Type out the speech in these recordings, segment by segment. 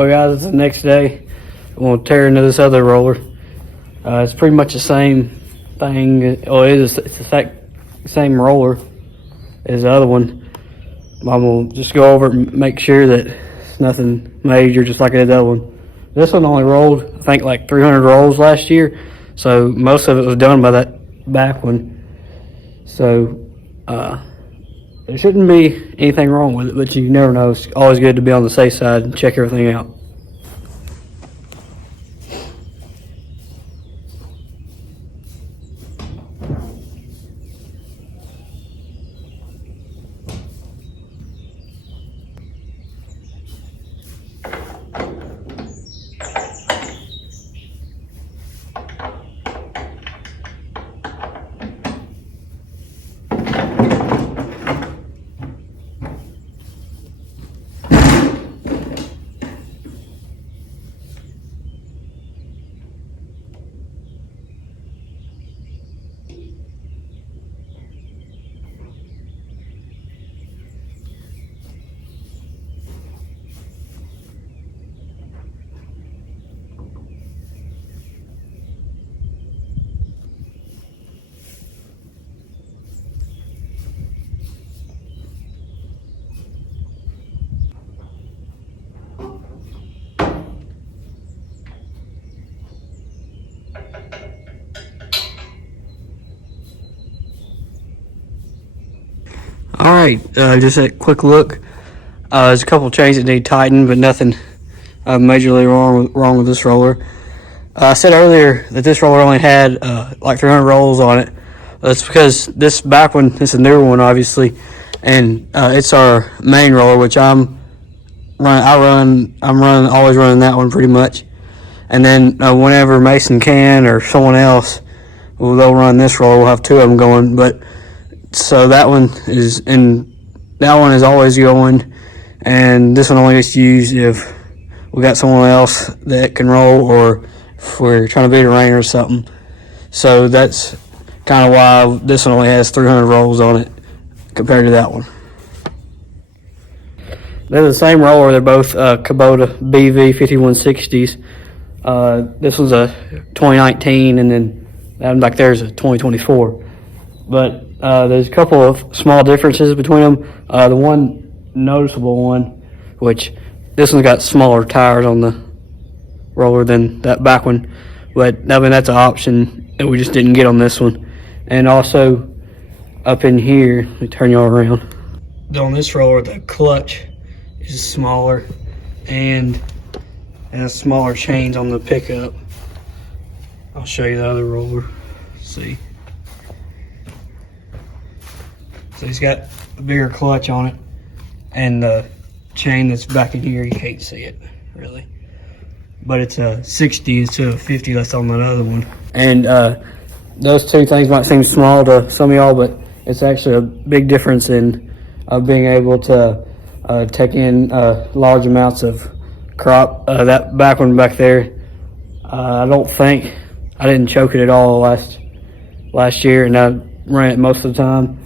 Well, guys, the next day, I'm going to tear into this other roller. It's pretty much the same thing. Oh, it's the same roller as the other one. I'm going to just go over it and make sure that it's nothing major, just like I did the other one. This one only rolled, I think, like 300 rolls last year. So most of it was done by that back one. So there shouldn't be anything wrong with it, but you never know. It's always good to be on the safe side and check everything out. All right, just a quick look. There's a couple chains that need tightened, but nothing majorly wrong with this roller. I said earlier that this roller only had like 300 rolls on it. That's because this back one, this is a newer one, obviously, and it's our main roller, which I'm always running that one pretty much. And then whenever Mason can or someone else, they'll run this roller. We'll have two of them going, but. So that one is always going, and this one only gets used if we got someone else that can roll, or if we're trying to beat a rain or something. So that's kind of why this one only has 300 rolls on it compared to that one. They're the same roller. They're both Kubota BV 5160s. This one's a 2019, and then that one back there is a 2024. But there's a couple of small differences between them. The one noticeable one, which this one's got smaller tires on the roller than that back one, but I mean that's an option that we just didn't get on this one. And also up in here, let me turn y'all around. On this roller, the clutch is smaller and has smaller chains on the pickup. I'll show you the other roller. See. So he's got a bigger clutch on it, and the chain that's back in here, you can't see it really, but it's a 60 instead of 50 that's on that other one. And those two things might seem small to some of y'all, but it's actually a big difference in being able to take in large amounts of crop. That back one back there, I didn't choke it at all last year, and I ran it most of the time.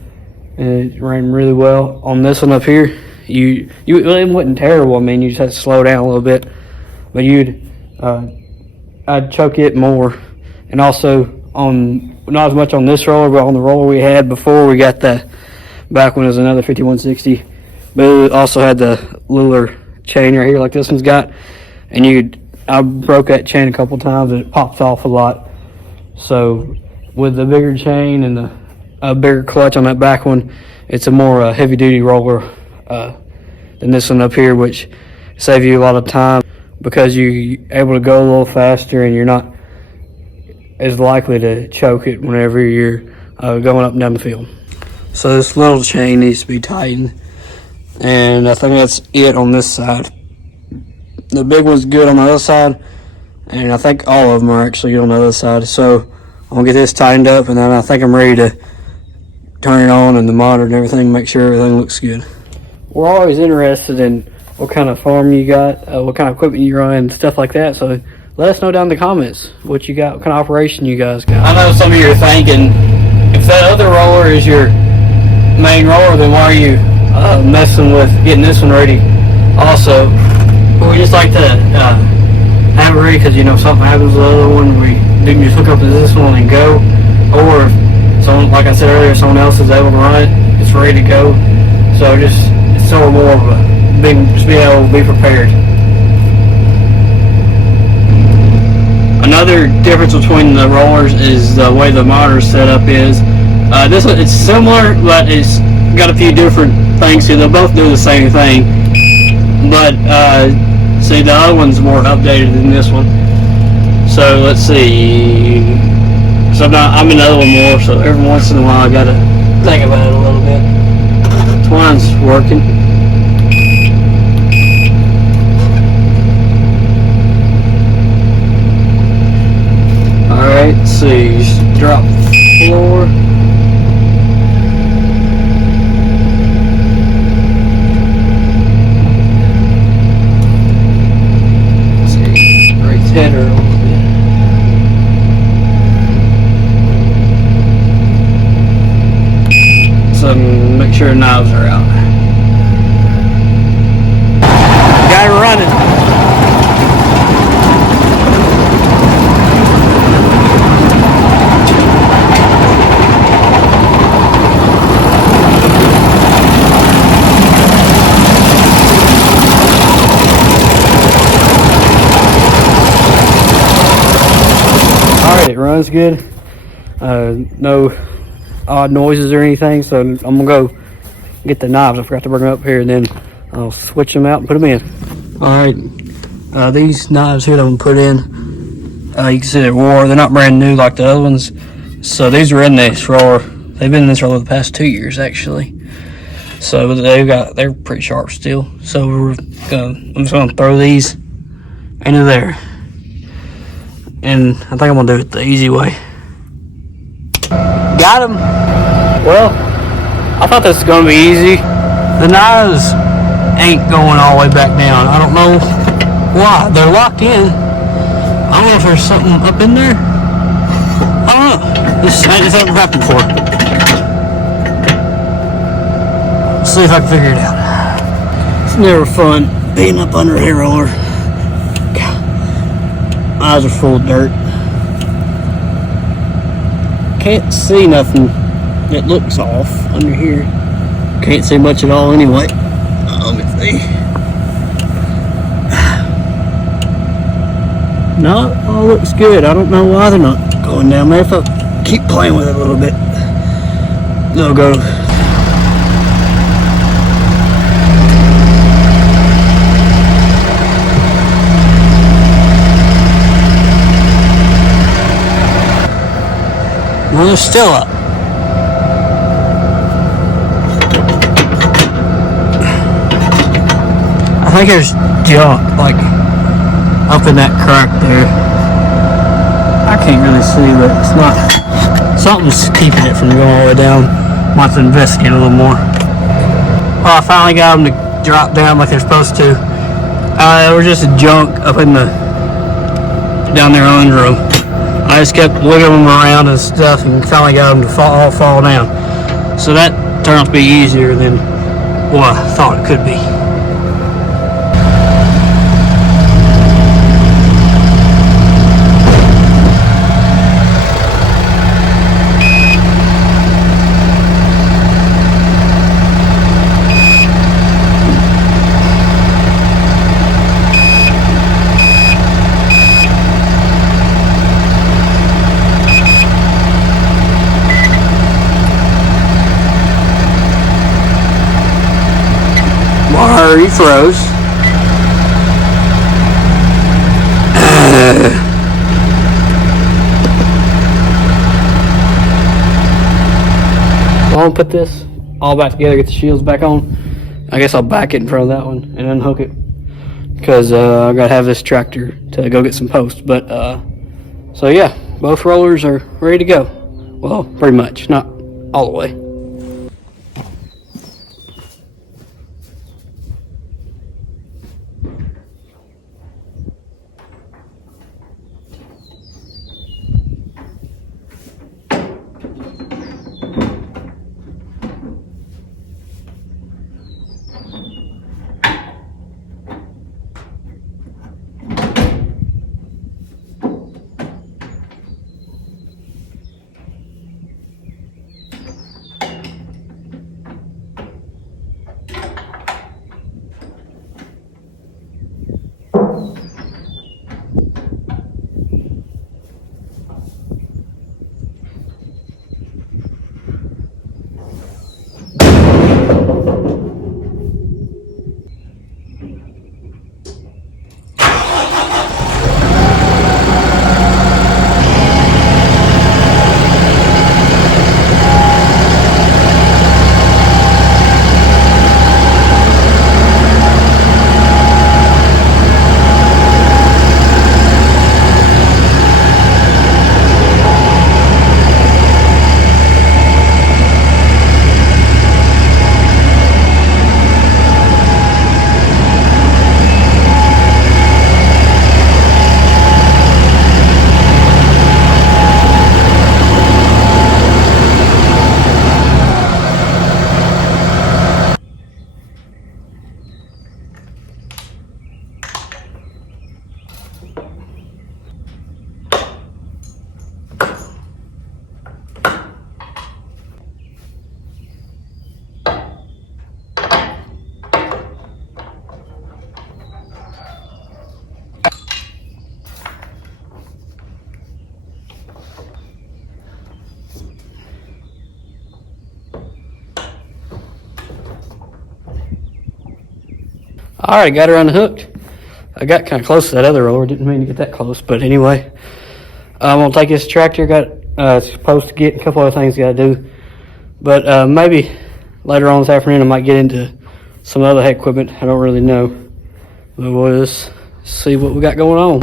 And it ran really well. On this one up here, it wasn't terrible. I mean, you just had to slow down a little bit, but I'd choke it more. And also not as much on this roller, but on the roller we had before we got the back one was another 5160, but it also had the littler chain right here like this one's got, and I broke that chain a couple times and it pops off a lot. So with the bigger chain and a bigger clutch on that back one, it's a more heavy duty roller than this one up here, which saves you a lot of time because you're able to go a little faster and you're not as likely to choke it whenever you're going up and down the field. So this little chain needs to be tightened, and I think that's it on this side. The big one's good on the other side, and I think all of them are actually good on the other side. So I'm gonna get this tightened up, and then I think I'm ready to turn it on and the monitor and everything, make sure everything looks good. We're always interested in what kind of farm you got, what kind of equipment you run, stuff like that. So let us know down in the comments what you got, what kind of operation you guys got. I know some of you are thinking, if that other roller is your main roller, then why are you messing with getting this one ready also? we just like to have it ready because, you know, something happens with the other one. We can just hook up to this one and go. Or if someone, like I said earlier, someone else is able to run it, it's ready to go. So it's sort of more of a just being able to be prepared. Another difference between the rollers is the way the monitor setup is. This one, it's similar, but it's got a few different things here. They'll both do the same thing, but see, the other one's more updated than this one. So let's see. So I'm in the other one more, so every once in a while I gotta think about it a little bit. Twine's working. Alright, let's see. Just drop the floor. Let's see. Raise header a little bit. So make sure the knobs are out. Got it running. It runs good. No odd noises or anything, so I'm gonna go get the knobs. I forgot to bring them up here, and then I'll switch them out and put them in. Alright, these knives here that I'm gonna put in, you can see they're wore. They're not brand new like the other ones. So these are in this roller. They've been in this roller the past 2 years actually. So they're pretty sharp still. So I'm just gonna throw these into there. And I think I'm gonna do it the easy way. Got him. Well, I thought this was gonna be easy. The knives ain't going all the way back down. I don't know why. They're locked in. I don't know if there's something up in there. I don't know. This hasn't happened before. Let's see if I can figure it out. It's never fun being up under a hay roller. Eyes are full of dirt. Can't see nothing that looks off under here. Can't see much at all anyway. Let me see. No, all looks good. I don't know why they're not going down there. If I keep playing with it a little bit, they'll go. Well, they're still up. I think there's junk, like, up in that crack there. I can't really see, but it's not. Something's keeping it from going all the way down. Might have to investigate a little more. Well, I finally got them to drop down like they're supposed to. There was just junk up in the down there under them. I just kept wiggling them around and stuff and finally got them to all fall down. So that turned out to be easier than what I thought it could be. He froze. I'm gonna put this all back together, get the shields back on. I guess I'll back it in front of that one and unhook it because I gotta have this tractor to go get some posts. But so yeah, both rollers are ready to go. Well, pretty much, not all the way. All right, got her unhooked. I got kind of close to that other roller. Didn't mean to get that close, but anyway, I'm gonna take this tractor. Got supposed to get a couple other things got to do, but maybe later on this afternoon I might get into some other equipment. I don't really know, but we'll just see what we got going on.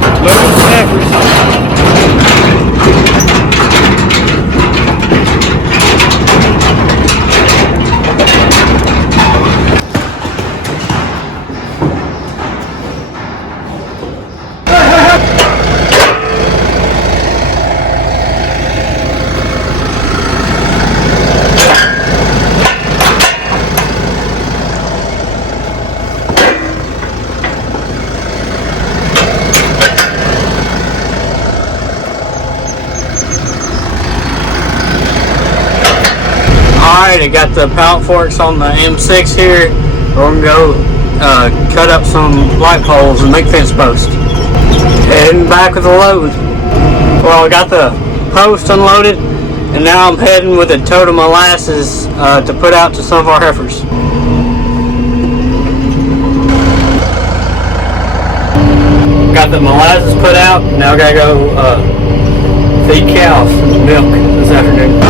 Alright, I got the pallet forks on the M6 here. We're gonna go cut up some light poles and make fence posts. Heading back with the load. Well, I got the post unloaded, and now I'm heading with a tote of molasses to put out to some of our heifers. Got the molasses put out, now I gotta go feed cows some milk this afternoon.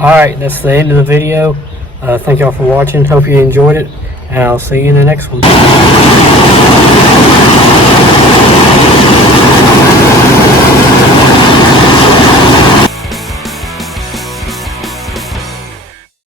Alright, that's the end of the video. Thank y'all for watching. Hope you enjoyed it, and I'll see you in the next one.